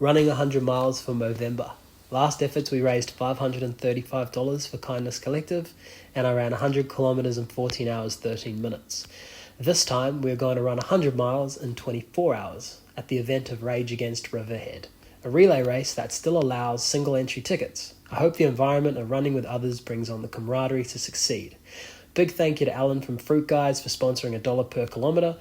running 100 miles for Movember. Last efforts we raised $535 for Kindness Collective, and I ran 100 kilometers in 14 hours 13 minutes. This time we're going to run 100 miles in 24 hours at the event of Rage Against Riverhead, a relay race that still allows single entry tickets. I hope the environment of running with others brings on the camaraderie to succeed. Big thank you to Alan from Fruit Guys for sponsoring $1 per kilometre.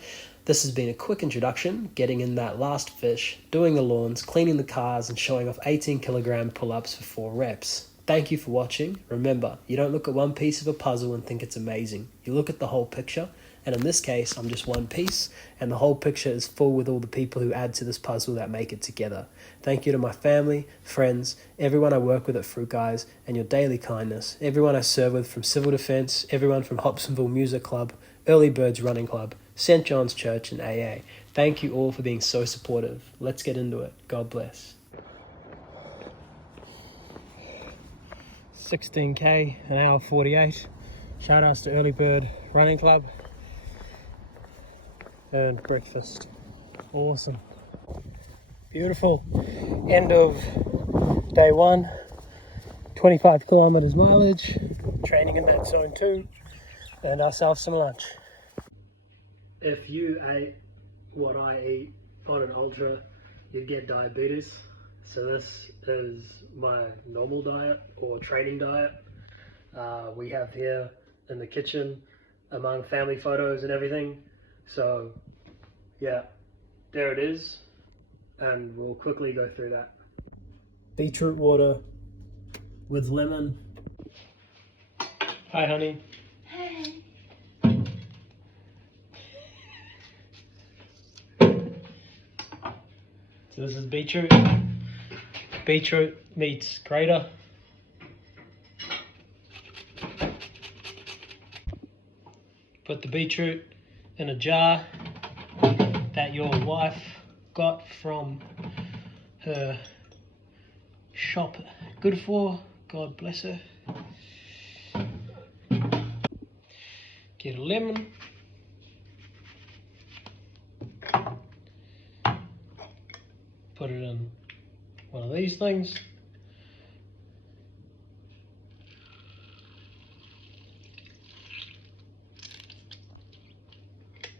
This has been a quick introduction, getting in that last fish, doing the lawns, cleaning the cars and showing off 18 kilogram pull-ups for 4 reps. Thank you for watching. Remember, you don't look at one piece of a puzzle and think it's amazing. You look at the whole picture, and in this case, I'm just one piece, and the whole picture is full with all the people who add to this puzzle that make it together. Thank you to my family, friends, everyone I work with at Fruit Guys, and your daily kindness, everyone I serve with from Civil Defence, everyone from Hobsonville Music Club, Early Birds Running Club, St. John's Church and AA. Thank you all for being so supportive. Let's get into it. God bless. 16k, an hour 48. Shout outs to Early Bird Running Club. And breakfast. Awesome. Beautiful. End of day 1. 25 kilometers mileage. Training in that zone 2. And ourselves some lunch. If you ate what I eat on an ultra, you'd get diabetes. So this is my normal diet or training diet. We have here in the kitchen among family photos and everything. So yeah, there it is. And we'll quickly go through that. Beetroot water with lemon. Hi honey. So this is beetroot. Beetroot meets grater. Put the beetroot in a jar that your wife got from her shop. Good for, God bless her. Get a lemon. Put it in one of these things.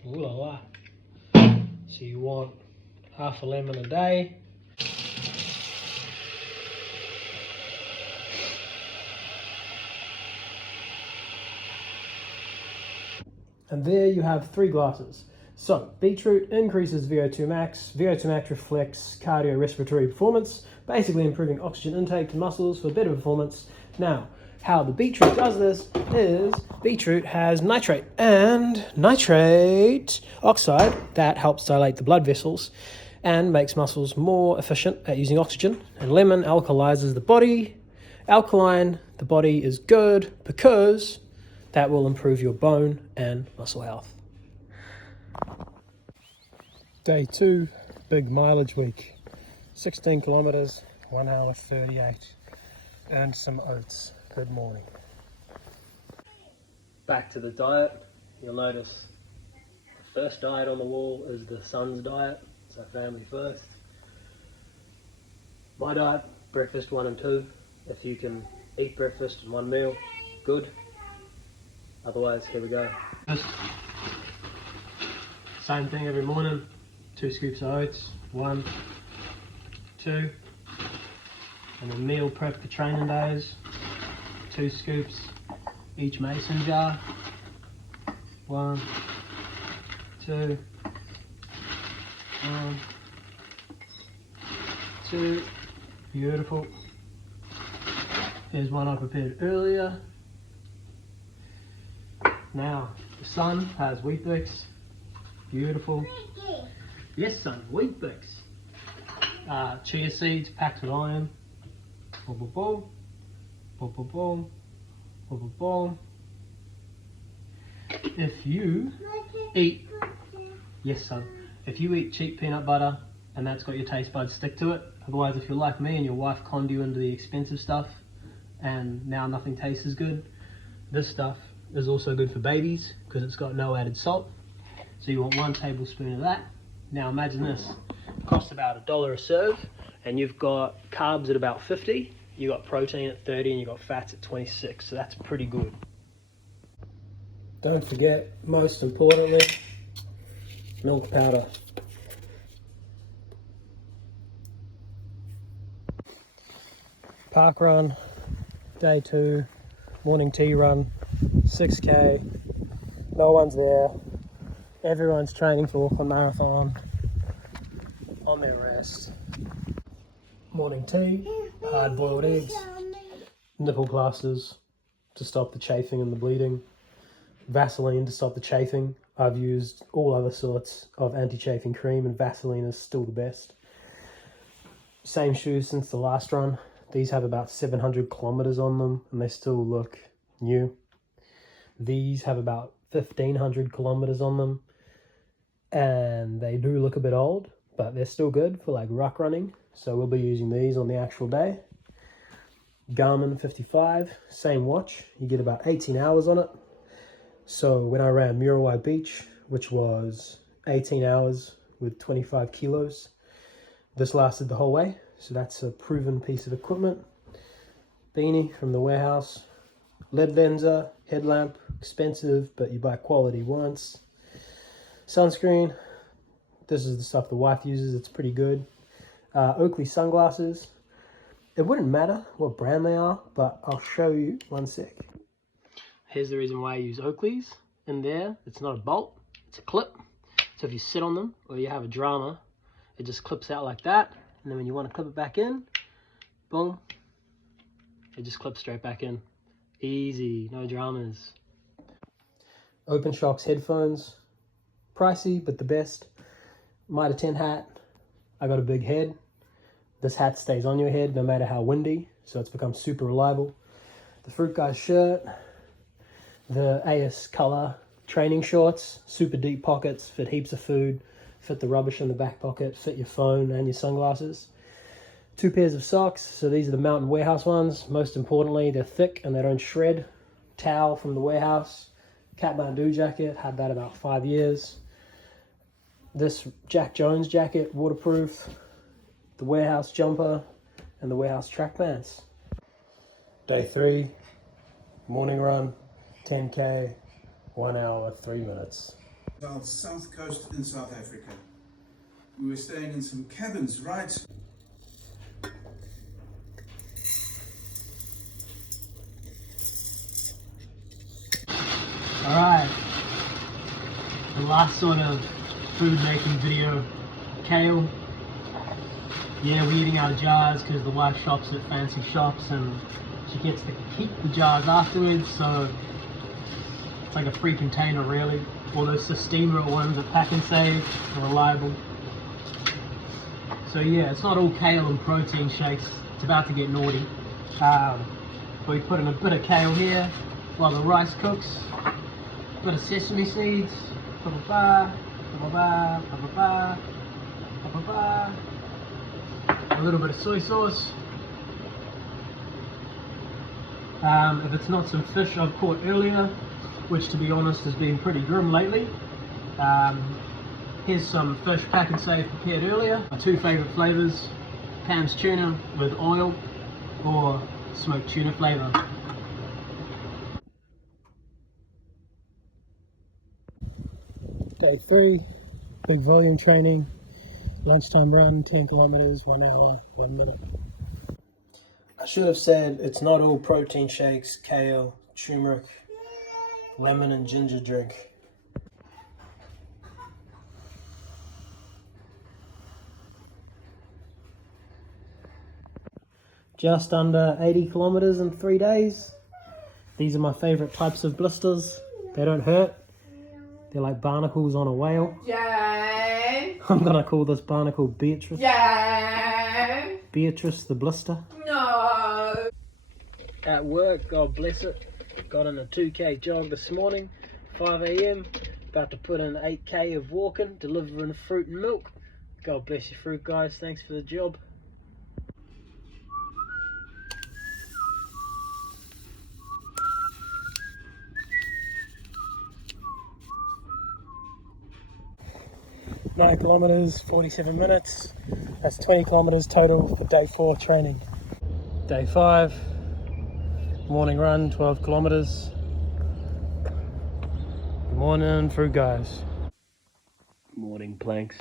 Ooh la la. So you want half a lemon a day. And there you have 3 glasses. So, beetroot increases VO2 max. VO2 max reflects cardiorespiratory performance, basically improving oxygen intake to muscles for better performance. Now, how the beetroot does this is beetroot has nitrate and nitrate oxide that helps dilate the blood vessels and makes muscles more efficient at using oxygen. And lemon alkalizes the body. Alkaline, the body is good because that will improve your bone and muscle health. Day 2, big mileage week. 16 kilometers, 1 hour 38. And some oats. Good morning. Back to the diet. You'll notice the first diet on the wall is the son's diet. So family first. My diet, breakfast 1 and 2. If you can eat breakfast in 1 meal, good. Otherwise, here we go. Same thing every morning. 2 scoops of oats, 1, 2. And then meal prep for training days. 2 scoops each mason jar. 1, 2, 1, 2. Beautiful. Here's one I prepared earlier. Now, the son has Wheat Bix. Beautiful. Yes, son, Wheat Bix. Chia seeds packed with iron. Boom, boom, boom. Boom, boom, boom. Boom, boom, boom. If you eat, yes, son, if you eat cheap peanut butter and that's got your taste buds, stick to it. Otherwise, if you're like me and your wife conned you into the expensive stuff and now nothing tastes as good, this stuff is also good for babies because it's got no added salt. So you want 1 tablespoon of that. Now imagine this, it costs about $1 a serve. and you've got carbs at about 50, you got protein at 30, and you got fats at 26, so that's pretty good. Don't forget, most importantly, milk powder. Park run, day 2, morning tea run, 6k, no one's there, everyone's training for Auckland Marathon, on their rest. Morning tea, hard boiled eggs, nipple plasters to stop the chafing and the bleeding, Vaseline to stop the chafing. I've used all other sorts of anti-chafing cream and Vaseline is still the best. Same shoes since the last run. These have about 700 kilometers on them and they still look new. These have about 1500 kilometers on them and they do look a bit old, but they're still good for like ruck running. So we'll be using these on the actual day. Garmin 55, same watch. You get about 18 hours on it. So when I ran Muriwai Beach, which was 18 hours with 25 kilos, this lasted the whole way. So that's a proven piece of equipment. Beanie from the warehouse. LED lenser, headlamp, expensive, but you buy quality once. Sunscreen. This is the stuff the wife uses, it's pretty good. Oakley sunglasses. It wouldn't matter what brand they are, but I'll show you one sec. Here's the reason why I use Oakleys. In there, it's not a bolt, it's a clip. So if you sit on them or you have a drama, it just clips out like that. And then when you want to clip it back in, boom, it just clips straight back in. Easy, no dramas. Open Shocks headphones, pricey, but the best. Mitre 10 hat, I got a big head. This hat stays on your head no matter how windy, so it's become super reliable. The Fruit Guys shirt, the AS Color training shorts, super deep pockets, fit heaps of food, fit the rubbish in the back pocket, fit your phone and your sunglasses. 2 pairs of socks, so these are the Mountain Warehouse ones. Most importantly, they're thick and they don't shred. Towel from the warehouse. Kathmandu jacket, had that about 5 years. This Jack Jones jacket, waterproof. The warehouse jumper and the warehouse track pants. Day 3, morning run, 10k, 1 hour, 3 minutes. South coast in South Africa. We were staying in some cabins, right? Alright, the last sort of food making video, kale. Yeah, we're eating out of jars because the wife shops at fancy shops and she gets to keep the jars afterwards, so it's like a free container really. All those steamer ones at Pack and Save are reliable. So yeah, it's not all kale and protein shakes, it's about to get naughty. We put in a bit of kale here while the rice cooks, a bit of sesame seeds, ba-ba-ba, ba-ba-ba, ba-ba-ba, ba-ba-ba. A little bit of soy sauce. If it's not some fish I've caught earlier, which to be honest has been pretty grim lately, here's some fish Pack and Save prepared earlier. My 2 favourite flavours, Pam's tuna with oil or smoked tuna flavour. Day 3, big volume training. Lunchtime run, 10 kilometers, 1 hour, 1 minute. I should have said it's not all protein shakes, kale, turmeric, lemon and ginger drink. Just under 80 kilometers in 3 days. These are my favorite types of blisters. They don't hurt. They're like barnacles on a whale. Jane. I'm gonna call this barnacle Beatrice. Jane. Beatrice the blister. No. At work, God bless it. Got in a 2k jog this morning, 5 a.m. About to put in 8k of walking, delivering fruit and milk. God bless you, Fruit Guys. Thanks for the job. 9 kilometers, 47 minutes. That's 20 kilometers total for day 4 training. Day 5, morning run, 12 kilometers. Good morning, through guys. Morning planks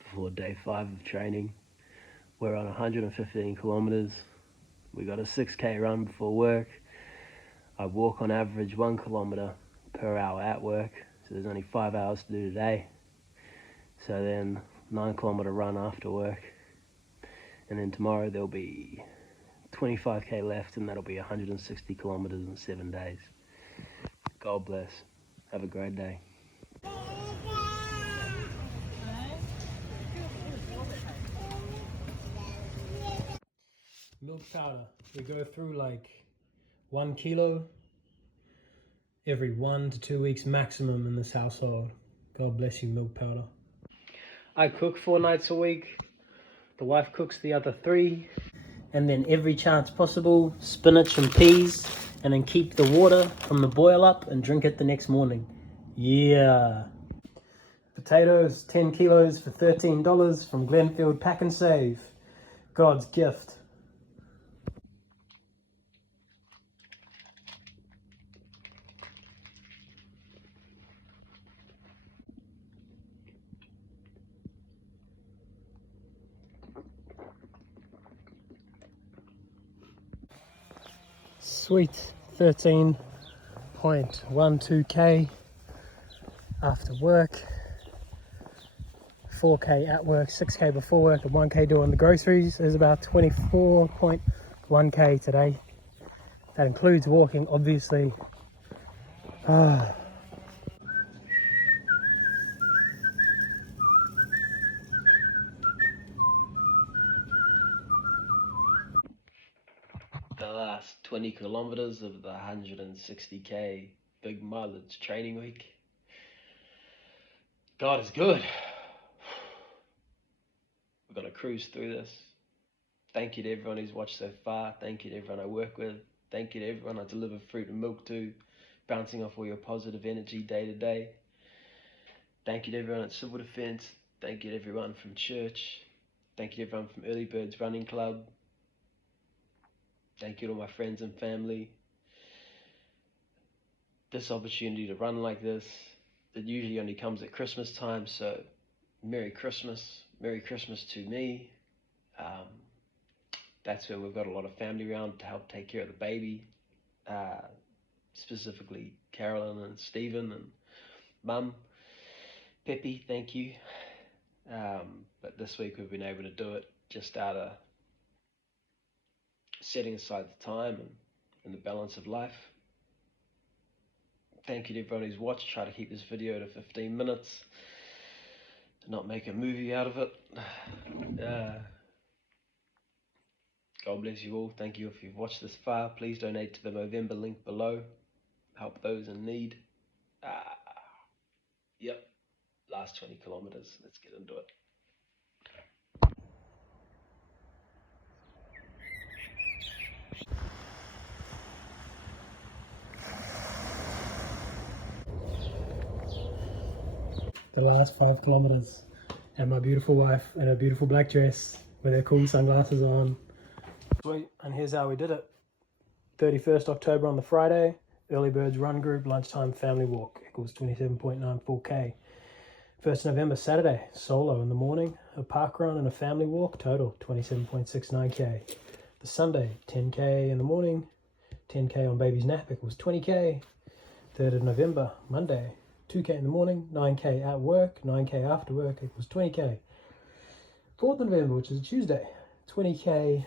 before day 5 of training. We're on 115 kilometers. We got a 6k run before work. I walk on average 1 kilometer per hour at work, so there's only 5 hours to do today. So then 9 kilometer run after work, and then tomorrow there'll be 25k left, and that'll be 160 kilometers in 7 days. God bless. Have a great day. Milk powder. We go through like 1 kilo every 1 to 2 weeks maximum in this household. God bless you, milk powder. I cook 4 nights a week. The wife cooks the other 3. And then every chance possible, spinach and peas. And then keep the water from the boil up and drink it the next morning. Yeah. Potatoes, 10 kilos for $13 from Glenfield Pack and Save. God's gift. Sweet, 13.12k after work, 4k at work, 6k before work, and 1k doing the groceries. Is about 24.1k today. That includes walking, obviously. The last 20 kilometers of the 160k big mileage training week. God is good. We're gonna cruise through this. Thank you to everyone who's watched so far. Thank you to everyone I work with. Thank you to everyone I deliver fruit and milk to, bouncing off all your positive energy day to day. Thank you to everyone at Civil Defence. Thank you to everyone from church. Thank you to everyone from Early Birds Running Club. Thank you to all my friends and family. This opportunity to run like this, it usually only comes at Christmas time, so Merry Christmas. Merry Christmas to me. That's where we've got a lot of family around to help take care of the baby. Specifically Carolyn and Stephen and Mum. Peppy, thank you. But this week we've been able to do it just out of setting aside the time and the balance of life. Thank you to everyone who's watched. Try to keep this video to 15 minutes. Not make a movie out of it. God bless you all. Thank you if you've watched this far. Please donate to the Movember link below. Help those in need. Yep. Last 20 kilometers. Let's get into it. The last 5 kilometers, and my beautiful wife in her beautiful black dress with her cool sunglasses on. Sweet, and here's how we did it. 31st October on the Friday, Early Birds Run Group lunchtime family walk equals 27.94k. 1st November Saturday, solo in the morning, a park run and a family walk, total 27.69k. The Sunday, 10k in the morning, 10k on baby's nap equals 20k. 3rd of November, Monday, 2k in the morning, 9k at work, 9k after work equals 20k. 4th of November, which is a Tuesday, 12k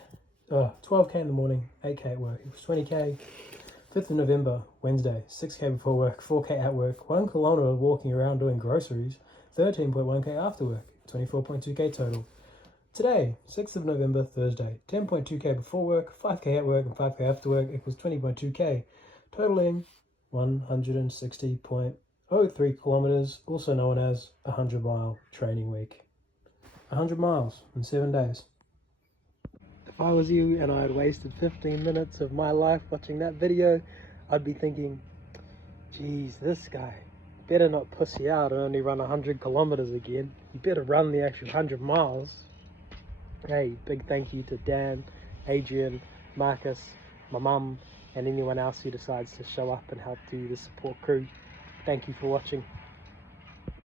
in the morning, 8k at work equals 20k. 5th of November, Wednesday, 6k before work, 4k at work, 1 kilometer walking around doing groceries, 13.1k after work, 24.2k total. Today, 6th of November, Thursday, 10.2k before work, 5k at work, and 5k after work equals 20.2k, totaling 160.03 kilometers, also known as a 100-mile training week. 100 miles in 7 days. If I was you and I had wasted 15 minutes of my life watching that video, I'd be thinking, geez, this guy, better not pussy out and only run 100 kilometers again. You better run the actual 100 miles. Hey, big thank you to Dan, Adrian, Marcus, my mum, and anyone else who decides to show up and help do the support crew. Thank you for watching.